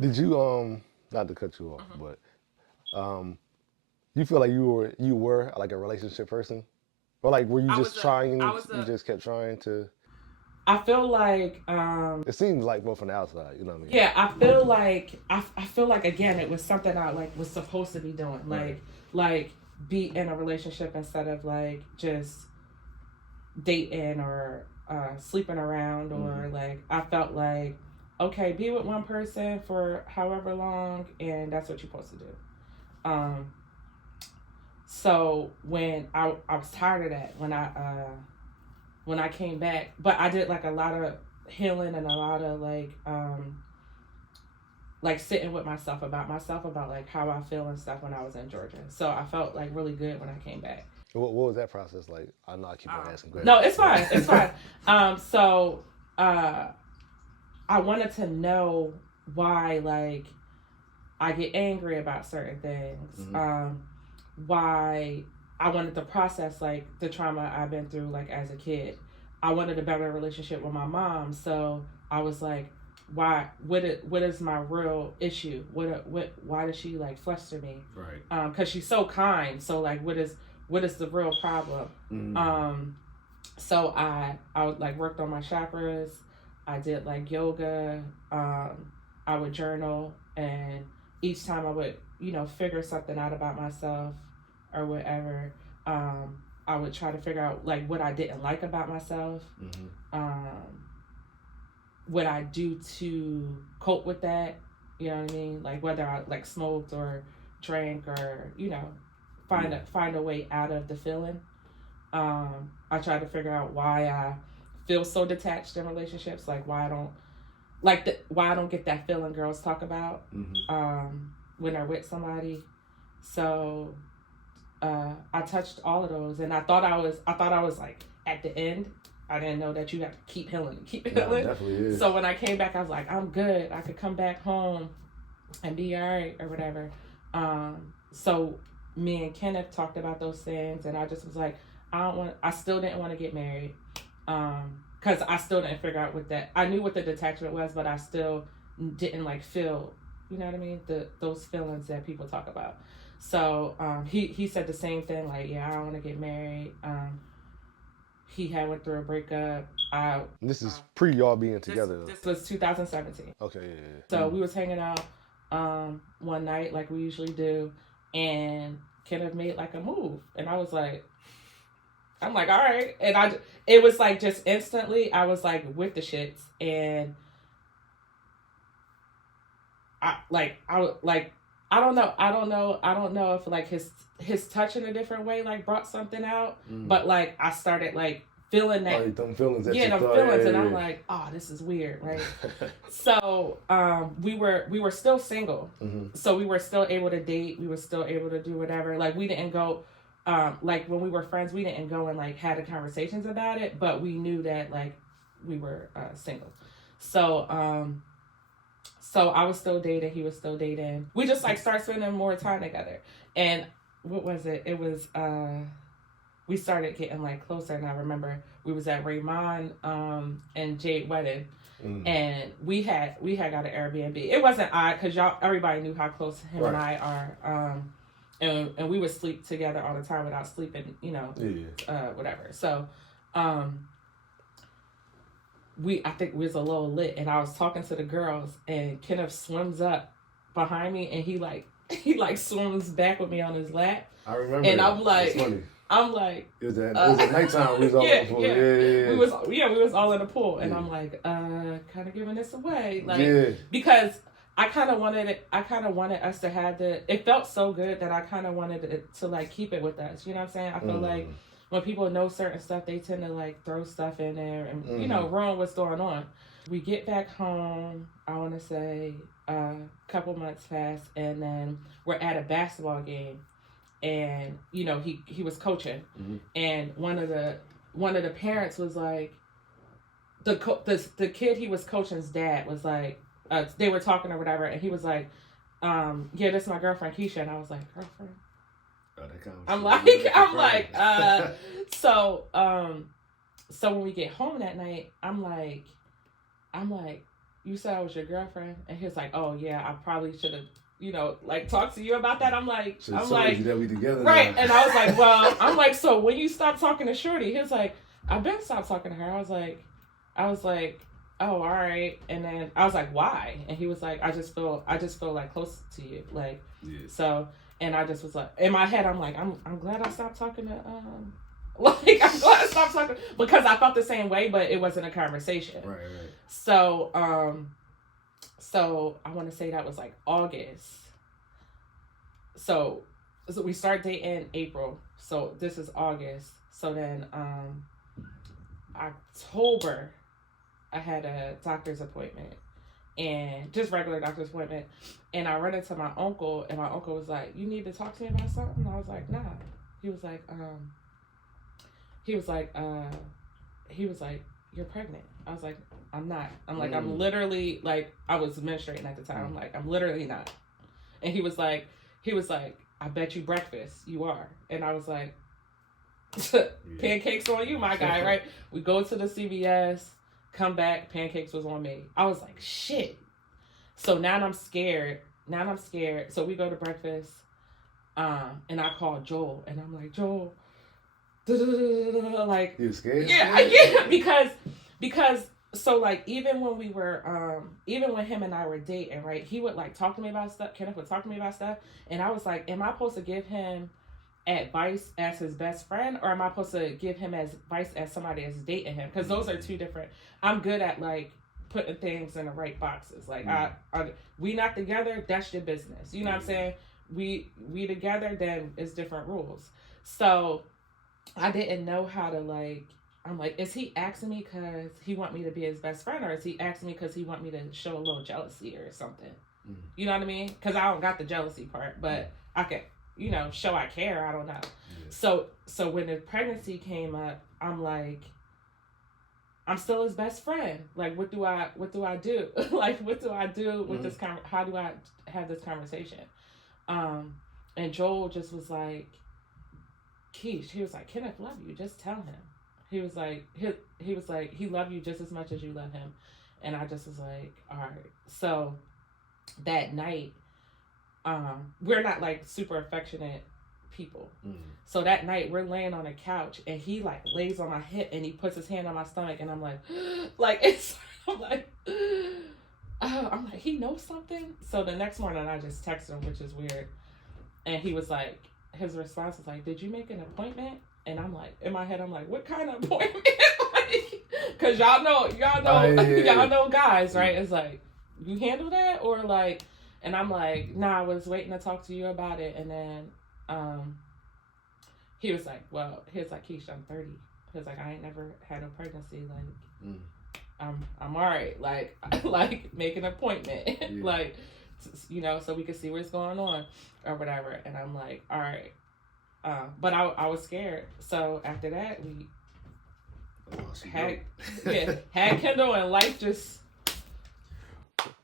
Did you not to cut you off, but um you feel like you were like a relationship person? Or like were you I just was a I trying was you a just kept trying to I feel like it seems like more from the outside, you know what I mean? yeah, I feel like again it was something I like was supposed to be doing. Right. Like be in a relationship instead of like just dating or sleeping around Mm-hmm. or like I felt like okay, be with one person for however long and that's what you're supposed to do. Um so when I was tired of that when I came back, but I did like a lot of healing and a lot of like sitting with myself about like how I feel and stuff when I was in Georgia. So I felt like really good when I came back. What was that process like? I know I keep on asking. Go ahead. No, it's Go fine. It's ahead. fine. So uh, I wanted to know why like I get angry about certain things. Mm-hmm. Why I wanted to process like the trauma I've been through like as a kid. I wanted a better relationship with my mom, so I was like, why? What is my real issue? What? Why does she like fluster me? Right. Because she's so kind. So like, what is the real problem? Mm-hmm. Um, so I would like worked on my chakras. I did like yoga. I would journal, and each time I would figure something out about myself or whatever. I would try to figure out like what I didn't like about myself. Mm-hmm. Um, what I do to cope with that. You know what I mean? Like whether I like smoked or drank or Yeah. find a way out of the feeling. I try to figure out why I feel so detached in relationships, like why I don't get that feeling girls talk about Mm-hmm. when they're with somebody. So I touched all of those, and I thought I was like at the end. I didn't know that you have to keep No, it healing. definitely is. So when I came back, I was like, I'm good. I could come back home and be all right or whatever. So me and Kenneth talked about those things, and I just was like, I still didn't want to get married, because I still didn't figure out what that. I knew what the detachment was, but I still didn't like feel, you know what I mean, those feelings that people talk about. So he said the same thing, like, yeah, I don't want to get married. He had went through a breakup. I This is pre y'all being this together. this was 2017. Okay, yeah, yeah. So we was hanging out one night like we usually do, and Kenneth made like a move, and I was like, I'm like, all right, and it was like just instantly, I was like with the shits, and I don't know, I don't know if like his touch in a different way like brought something out, Mm. but like I started like feeling that. Oh, them feelings that Yeah, you them thought, feelings, yeah, and I'm yeah. like, oh, this is weird, right? So we were still single, Mm-hmm. so we were still able to date. We were still able to do whatever. Like we didn't go, like when we were friends, we didn't go and like had the conversations about it, but we knew that like we were single. So so I was still dating. He was still dating. We just like started spending more time together. And what was it? It was we started getting like closer, and I remember we was at Raymond and Jade wedding, Mm. and we had got an Airbnb. It wasn't odd because y'all everybody knew how close him and Right. I are, and we would sleep together all the time without sleeping, Yeah. whatever. So I think we was a little lit, and I was talking to the girls, and Kenneth swims up behind me, and he like he like swims back with me on his lap, I remember and that. I'm It's like. funny. I'm like, It was at nighttime. We was all yeah, in the pool. yeah. Yeah, yeah, We was all in the pool, and yeah. I'm like, kind of giving this away, like, Yeah. because I kind of wanted it. I kind of wanted us to have the. It felt so good that I kind of wanted it to like keep it with us. You know what I'm saying? I feel like when people know certain stuff, they tend to like throw stuff in there and ruin what's going on. We get back home. I want to say a couple months pass, and then we're at a basketball game, and he was coaching, and one of the parents was like the kid he was coaching's dad was like they were talking or whatever, and he was like, yeah, this is my girlfriend Keisha, and I was like, girlfriend. Oh, I'm like so so when we get home that night, I'm like you said I was your girlfriend? And he was like, oh yeah, I probably should have, like talked to you about that. I'm like, that we together right. now. And I was like, well, I'm like, so when you stopped talking to Shorty, he was like, I've been stopped talking to her. I was like, oh, all right. And then I was like, why? And he was like, I just feel like close to you. Like, so, and I just was like, in my head, I'm like, I'm glad I stopped talking to, like, I'm glad I stopped talking because I felt the same way, but it wasn't a conversation. Right. So, so I want to say that was like August. So we start dating April. So this is August. So then, October, I had a doctor's appointment, and just regular doctor's appointment. And I run into my uncle, and my uncle was like, you need to talk to me about something? I was like, nah. He was like, you're pregnant. I was like, I'm not. I'm like, I'm literally, like, I was menstruating at the time. I'm like, I'm literally not. And he was like, I bet you breakfast you are. And I was like, pancakes on you, my guy, right? We go to the CVS, come back, pancakes was on me. I was like, shit. So now I'm scared. So we go to breakfast, and I call Joel, and I'm like, Joel, like, you scared? Yeah, because so like even when we were even when him and I were dating, right, he would like talk to me about stuff. Kenneth would talk to me about stuff, and I was like, am I supposed to give him advice as his best friend, or am I supposed to give him advice as somebody that's dating him? Because those are two different. I'm good at like putting things in the right boxes. Like we not together, that's your business. You know what I'm saying? We together, then it's different rules. So I didn't know how to like. I'm like, is he asking me because he want me to be his best friend, or is he asking me because he want me to show a little jealousy or something? You know what I mean? Because I don't got the jealousy part, but I can, show I care. I don't know. Yeah. So when the pregnancy came up, I'm like, I'm still his best friend. Like, what do I do? Like, what do I do with this? How do I have this conversation? And Joel just was like, Keish, he was like, Kenneth love you. Just tell him. He was like, he love you just as much as you love him. And I just was like, all right. So that night, we're not like super affectionate people. So that night we're laying on a couch, and he like lays on my hip, and he puts his hand on my stomach, and I'm like, I'm like, he knows something. So the next morning I just texted him, which is weird. And he was like, his response was like, did you make an appointment? And I'm like, in my head, I'm like, what kind of appointment? Like, cause y'all know, y'all know guys, right? It's like, you handle that, or like, and I'm like, nah, I was waiting to talk to you about it. And then, he was like, Keish, I'm 30. He was like, I ain't never had a pregnancy. Like, I'm all right. Like make an appointment, like, so we could see what's going on or whatever. And I'm like, all right. But I was scared. So after that, we had Kendall, and life just.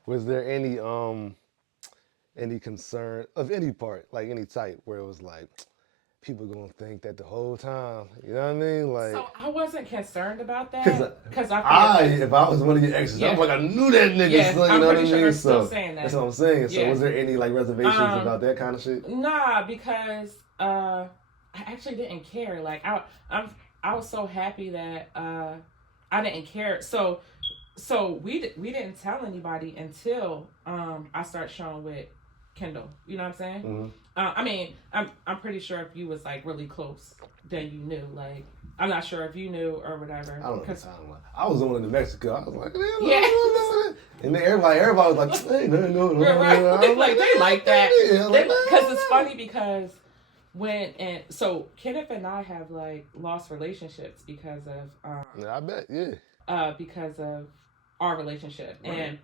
Was there any concern of any part, like any type, where it was like, people gonna think that the whole time, you know what I mean? Like, so I wasn't concerned about that because if I was one of your exes, I'm like, I knew that nigga. Yeah, so, you I'm know pretty what sure I mean? I'm still saying that. That's what I'm saying. So was there any like reservations about that kind of shit? Nah, because I actually didn't care. Like I was so happy that I didn't care. So we didn't tell anybody until I started showing with Kendall. You know what I'm saying? Mm-hmm. I mean, I'm pretty sure if you was like really close, then you knew. Like, I'm not sure if you knew or whatever. I don't know. I was on in New Mexico. I was like, and then everybody was like, hey, no. Like they like that. Because it's funny because so Kenneth and I have like lost relationships because of I bet, because of our relationship. Right. And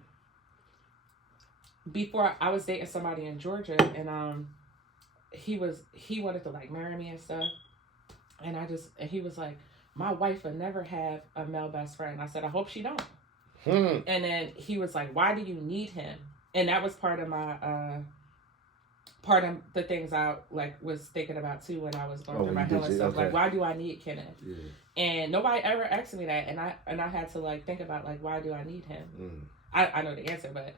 before I was dating somebody in Georgia, and he wanted to like marry me and stuff, and he was like, my wife would never have a male best friend. I said, I hope she don't. And then he was like, why do you need him? And that was part of the things I like was thinking about too when I was going through my healing stuff. Okay. Like, why do I need Kenneth? Yeah. And nobody ever asked me that, and I had to like think about like, why do I need him? I know the answer, but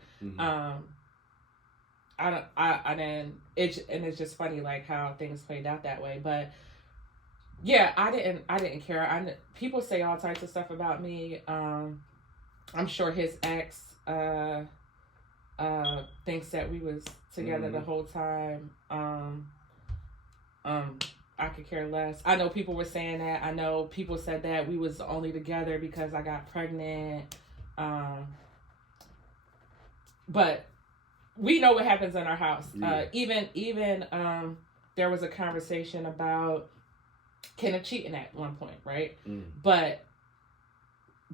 it's just funny like how things played out that way. But yeah, I didn't care. People say all types of stuff about me. I'm sure his ex thinks that we was together the whole time. I could care less. I know people were saying that. I know people said that we was only together because I got pregnant. But we know what happens in our house. Yeah. Even there was a conversation about Kenneth cheating at one point, right? But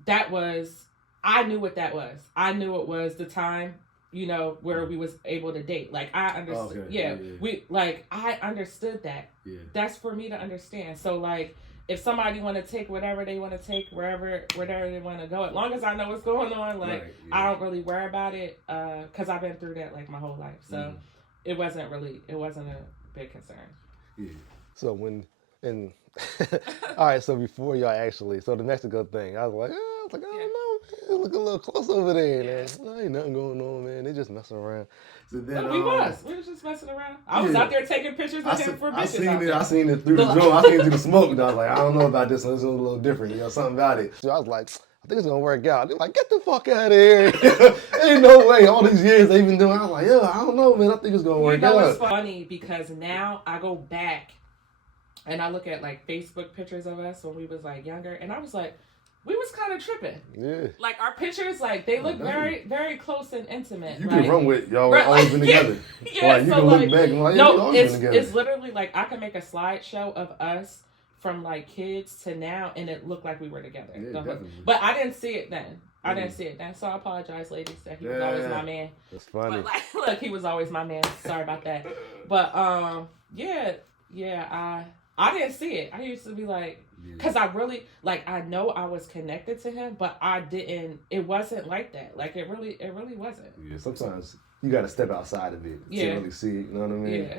that was, I knew what that was. I knew it was the time, you know, where we was able to date. Like I understood. Okay. I understood that. Yeah. That's for me to understand. So like, if somebody want to take whatever they want to take, wherever they want to go, as long as I know what's going on, like I don't really worry about it, because I've been through that like my whole life. So it wasn't a big concern. Yeah. So all right. So before y'all so the Mexico thing, I was like, I don't know, man. Look a little close over there. Yeah. Ain't nothing going on, man. They just messing around. So then, we was just messing around. I was out there taking pictures of him for bitches. I seen it through the joint. I seen it through the smoke, and I was like, I don't know about this one. This one's a little different. You know, something about it. So I was like, I think it's gonna work out. They're like, get the fuck out of here. Ain't no way. All these years they've been doing. I was like, I don't know, man. I think it's gonna work out. It's funny because now I go back and I look at like Facebook pictures of us when we was like younger, and I was like, we was kind of tripping. Yeah. Like our pictures, like they look very, very close and intimate. You can run with y'all always been together. Yeah. Like, you can look back and like, no, it's literally like I can make a slideshow of us from like kids to now, and it looked like we were together. Yeah, but I didn't see it then. So I apologize, ladies, that he was always my man. That's funny. But, like, look, he was always my man. Sorry about that. But I didn't see it. I used to be like, because I really, like, I know I was connected to him, but I didn't, it wasn't like that. Like, it really wasn't. Yeah, sometimes you got to step outside of it to really see it, you know what I mean? Yeah.